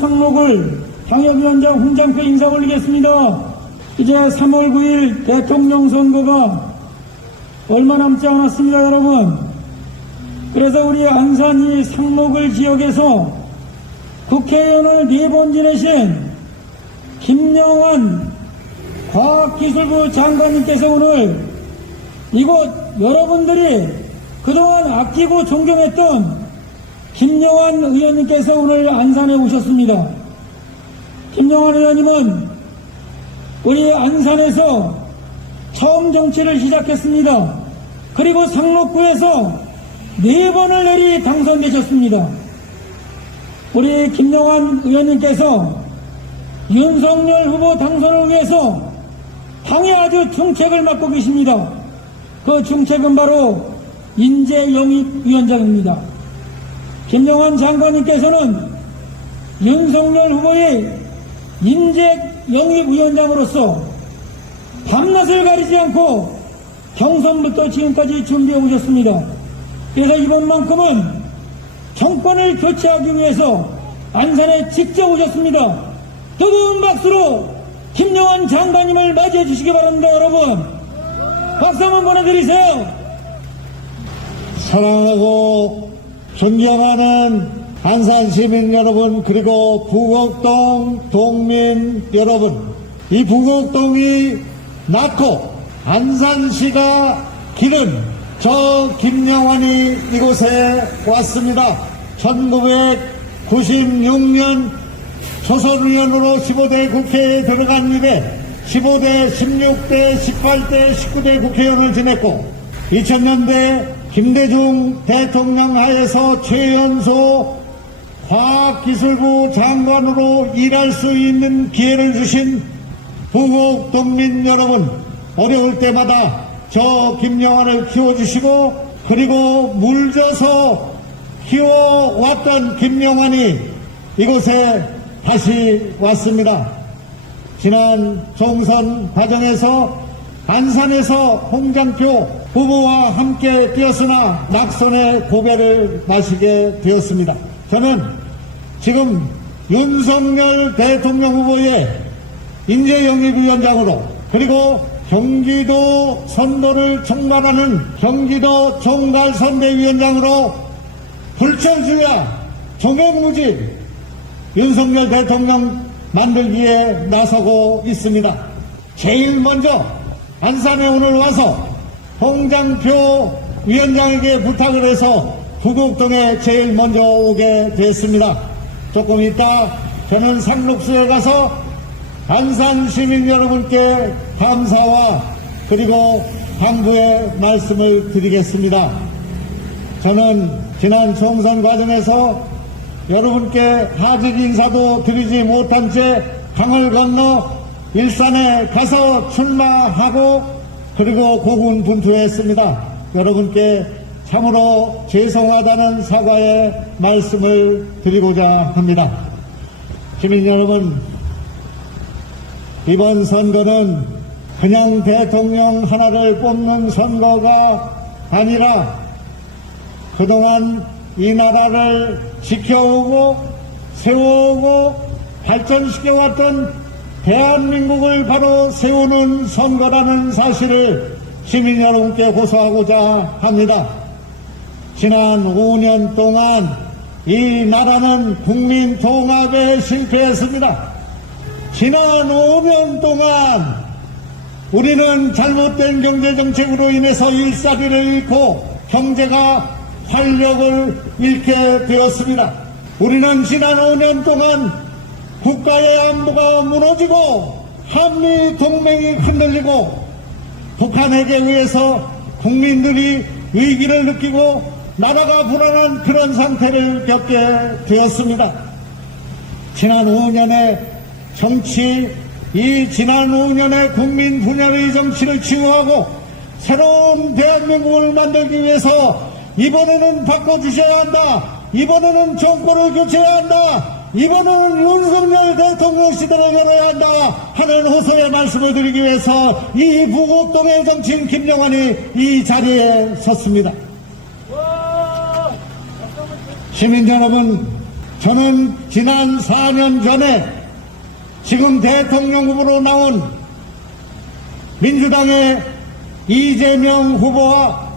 상록을 당협위원장 홍장표 인사 올리겠습니다. 이제 3월 9일 대통령 선거가 얼마 남지 않았습니다, 여러분. 그래서 우리 안산 이 상록을 지역에서 국회의원을 4번 지내신 김영환 과학기술부 장관님께서 오늘 이곳 여러분들이 그동안 아끼고 존경했던 김영환 의원님께서 오늘 안산에 오셨습니다. 김영환 의원님은 우리 안산에서 처음 정치를 시작했습니다. 그리고 상록구에서 4번을 내리 당선되셨습니다. 우리 김영환 의원님께서 윤석열 후보 당선을 위해서 당의 아주 중책을 맡고 계십니다. 그 중책은 바로 인재영입위원장입니다. 김영환 장관님께서는 윤석열 후보의 인재영입위원장으로서 밤낮을 가리지 않고 경선부터 지금까지 준비해 오셨습니다. 그래서 이번만큼은 정권을 교체하기 위해서 안산에 직접 오셨습니다. 뜨거운 박수로 김영환 장관님을 맞이해 주시기 바랍니다. 여러분 박수 한번 보내드리세요. 사랑하고 존경하는 안산 시민 여러분, 그리고 부곡동 동민 여러분, 이 부곡동이 낳고 안산시가 기른 저 김영환이 이곳에 왔습니다. 1996년 조선의원으로 15대 국회에 들어간 이래 15대, 16대, 18대, 19대 국회의원을 지냈고 2000년대 김대중 대통령 하에서 최연소 과학기술부 장관으로 일할 수 있는 기회를 주신 부곡동민 여러분, 어려울 때마다 저 김영환을 키워주시고 그리고 물져서 키워왔던 김영환이 이곳에 다시 왔습니다. 지난 총선 과정에서 안산에서 홍장표 후보와 함께 뛰었으나 낙선의 고배를 마시게 되었습니다. 저는 지금 윤석열 대통령 후보의 인재영입위원장으로 그리고 경기도 선도를 총괄하는 경기도 총괄선대위원장으로 불철주야 종횡무진 윤석열 대통령 만들기에 나서고 있습니다. 제일 먼저 안산에 오늘 와서 홍장표 위원장에게 부탁을 해서 부곡동에 제일 먼저 오게 됐습니다. 조금 이따 저는 상록수에 가서 안산 시민 여러분께 감사와 그리고 당부의 말씀을 드리겠습니다. 저는 지난 총선 과정에서 여러분께 하직 인사도 드리지 못한 채 강을 건너 일산에 가서 출마하고 그리고 고군분투했습니다. 여러분께 참으로 죄송하다는 사과의 말씀을 드리고자 합니다. 시민 여러분, 이번 선거는 그냥 대통령 하나를 뽑는 선거가 아니라 그동안 이 나라를 지켜오고 세워오고 발전시켜왔던 대한민국을 바로 세우는 선거라는 사실을 시민 여러분께 호소하고자 합니다. 지난 5년 동안 이 나라는 국민 통합에 실패했습니다. 지난 5년 동안 우리는 잘못된 경제정책으로 인해서 일자리를 잃고 경제가 활력을 잃게 되었습니다. 우리는 지난 5년 동안 국가의 안보가 무너지고 한미 동맹이 흔들리고 북한에게 의해서 국민들이 위기를 느끼고 나라가 불안한 그런 상태를 겪게 되었습니다. 지난 5년의 정치, 이 지난 5년의 국민 분열의 정치를 치유하고 새로운 대한민국을 만들기 위해서 이번에는 바꿔주셔야 한다. 이번에는 정권을 교체해야 한다. 이번에는 윤석열 대통령 시대를 열어야 한다 하는 호소의 말씀을 드리기 위해서 이 부곡동의 정치인 김영환이 이 자리에 섰습니다. 시민 여러분, 저는 지난 4년 전에 지금 대통령 후보로 나온 민주당의 이재명 후보와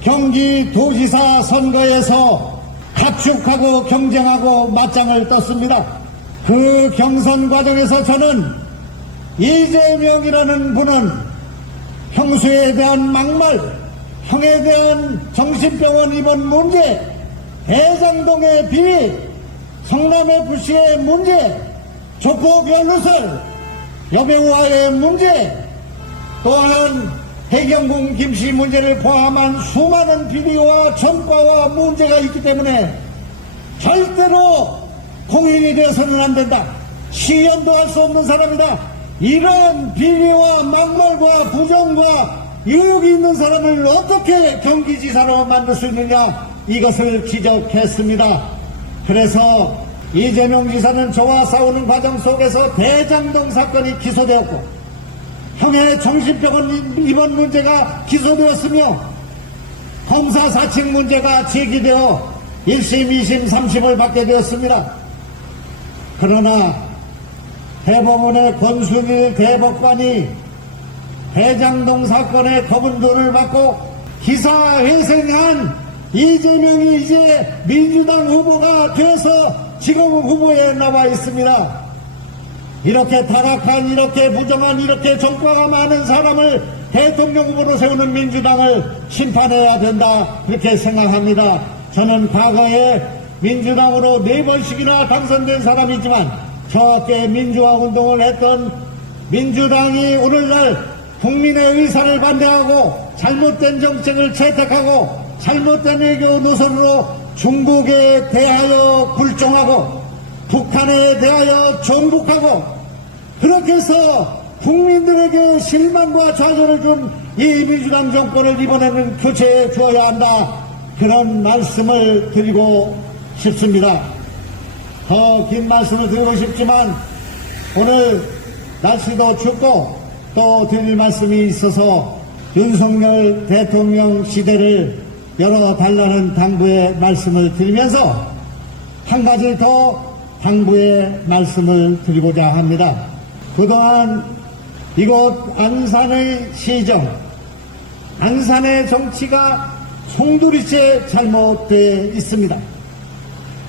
경기도지사 선거에서 가축하고 경쟁하고 맞짱을 떴습니다. 그 경선 과정에서 저는 이재명이라는 분은 형수에 대한 막말, 형에 대한 정신병원 입원 문제, 대장동의 비리, 성남FC의 문제, 조폭 연루설, 여배우와의 문제, 또한 해경궁 김씨 문제를 포함한 수많은 비리와 전과와 문제가 있기 때문에 절대로 공인이 되어서는 안 된다. 시연도 할 수 없는 사람이다. 이런 비리와 막말과 부정과 의혹이 있는 사람을 어떻게 경기지사로 만들 수 있느냐, 이것을 지적했습니다. 그래서 이재명 지사는 저와 싸우는 과정 속에서 대장동 사건이 기소되었고 형의 정신병원 입원 문제가 기소되었으며 검사 사칭 문제가 제기되어 1심, 2심, 3심을 받게 되었습니다. 그러나 대법원의 권순일 대법관이 대장동 사건의 검은 돈을 받고 기사회생한 이재명이 이제 민주당 후보가 돼서 지금 후보에 나와 있습니다. 이렇게 타락한, 이렇게 부정한, 이렇게 전과가 많은 사람을 대통령 후보로 세우는 민주당을 심판해야 된다, 그렇게 생각합니다. 저는 과거에 민주당으로 4번씩이나 당선된 사람이지만 저와 함께 민주화 운동을 했던 민주당이 오늘날 국민의 의사를 반대하고 잘못된 정책을 채택하고 잘못된 외교 노선으로 중국에 대하여 굴종하고 북한에 대하여 정복하고 그렇게 해서 국민들에게 실망과 좌절을 준 이 민주당 정권을 이번에는 교체해 주어야 한다, 그런 말씀을 드리고 싶습니다. 더 긴 말씀을 드리고 싶지만 오늘 날씨도 춥고 또 드릴 말씀이 있어서 윤석열 대통령 시대를 열어달라는 당부의 말씀을 드리면서 한 가지 더 당부의 말씀을 드리고자 합니다. 그동안 이곳 안산의 시정, 안산의 정치가 송두리째 잘못되어 있습니다.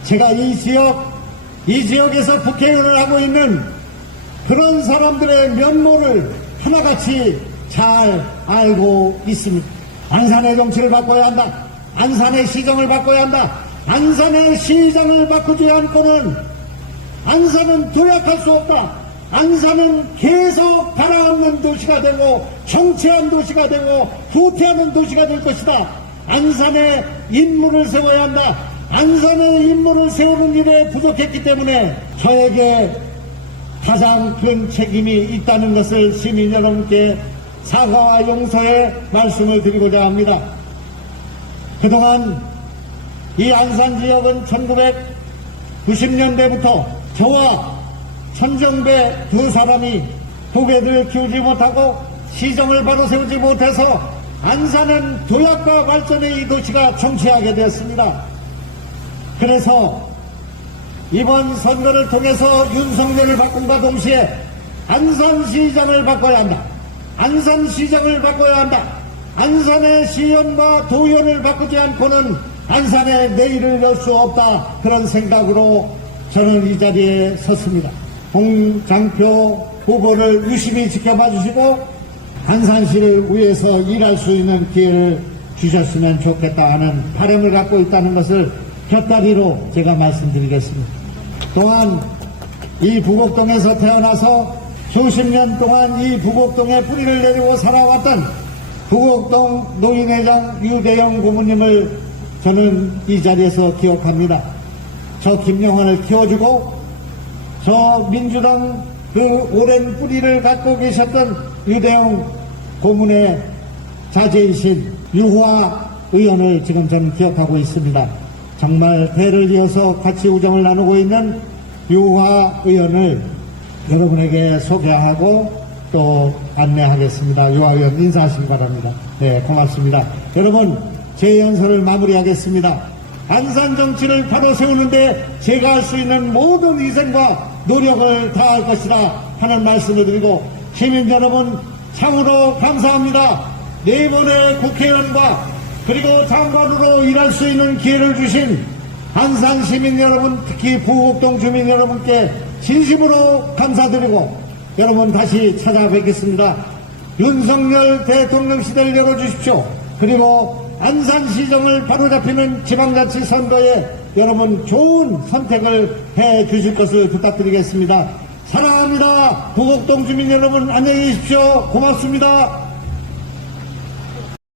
제가 이 지역에서 국회의원을 하고 있는 그런 사람들의 면모를 하나같이 잘 알고 있습니다. 안산의 정치를 바꿔야 한다. 안산의 시정을 바꿔야 한다. 안산의 시장을 바꾸지 않고는 안산은 도약할 수 없다. 안산은 계속 가라앉는 도시가 되고 정체한 도시가 되고 후퇴하는 도시가 될 것이다. 안산에 인물을 세워야 한다. 안산에 인물을 세우는 일에 부족했기 때문에 저에게 가장 큰 책임이 있다는 것을 시민 여러분께 사과와 용서의 말씀을 드리고자 합니다. 그동안 이 안산 지역은 1990년대부터 저와 천정배 두 사람이 후배들을 키우지 못하고 시정을 바로 세우지 못해서 안산은 도약과 발전의 이 도시가 정체하게 되었습니다. 그래서 이번 선거를 통해서 윤석열을 바꾼과 동시에 안산시장을 바꿔야 한다. 안산시장을 바꿔야 한다. 안산의 시연과 도연을 바꾸지 않고는 안산의 내일을 열 수 없다. 그런 생각으로 저는 이 자리에 섰습니다. 홍장표 후보를 유심히 지켜봐 주시고 안산시를 위해서 일할 수 있는 기회를 주셨으면 좋겠다 하는 바람을 갖고 있다는 것을 곁다리로 제가 말씀드리겠습니다. 또한 이 부곡동에서 태어나서 수십 년 동안 이 부곡동에 뿌리를 내리고 살아왔던 부곡동 노인회장 유대영 고모님을 저는 이 자리에서 기억합니다. 저 김영환을 키워주고 저 민주당 그 오랜 뿌리를 갖고 계셨던 유대영 고문의 자제이신 유화 의원을 지금 저는 기억하고 있습니다. 정말 대를 이어서 같이 우정을 나누고 있는 유화 의원을 여러분에게 소개하고 또 안내하겠습니다. 유화 의원 인사하시기 바랍니다. 네, 고맙습니다. 여러분, 제 연설을 마무리하겠습니다. 안산 정치를 바로 세우는데 제가 할 수 있는 모든 희생과 노력을 다할 것이다 하는 말씀을 드리고, 시민 여러분 참으로 감사합니다. 네 번의 국회의원과 그리고 장관으로 일할 수 있는 기회를 주신 안산 시민 여러분, 특히 부곡동 주민 여러분께 진심으로 감사드리고, 여러분 다시 찾아뵙겠습니다. 윤석열 대통령 시대를 열어주십시오. 그리고 안산시정을 바로잡히는 지방자치 선거에 여러분 좋은 선택을 해 주실 것을 부탁드리겠습니다. 사랑합니다. 부곡동 주민 여러분 안녕히 계십시오. 고맙습니다.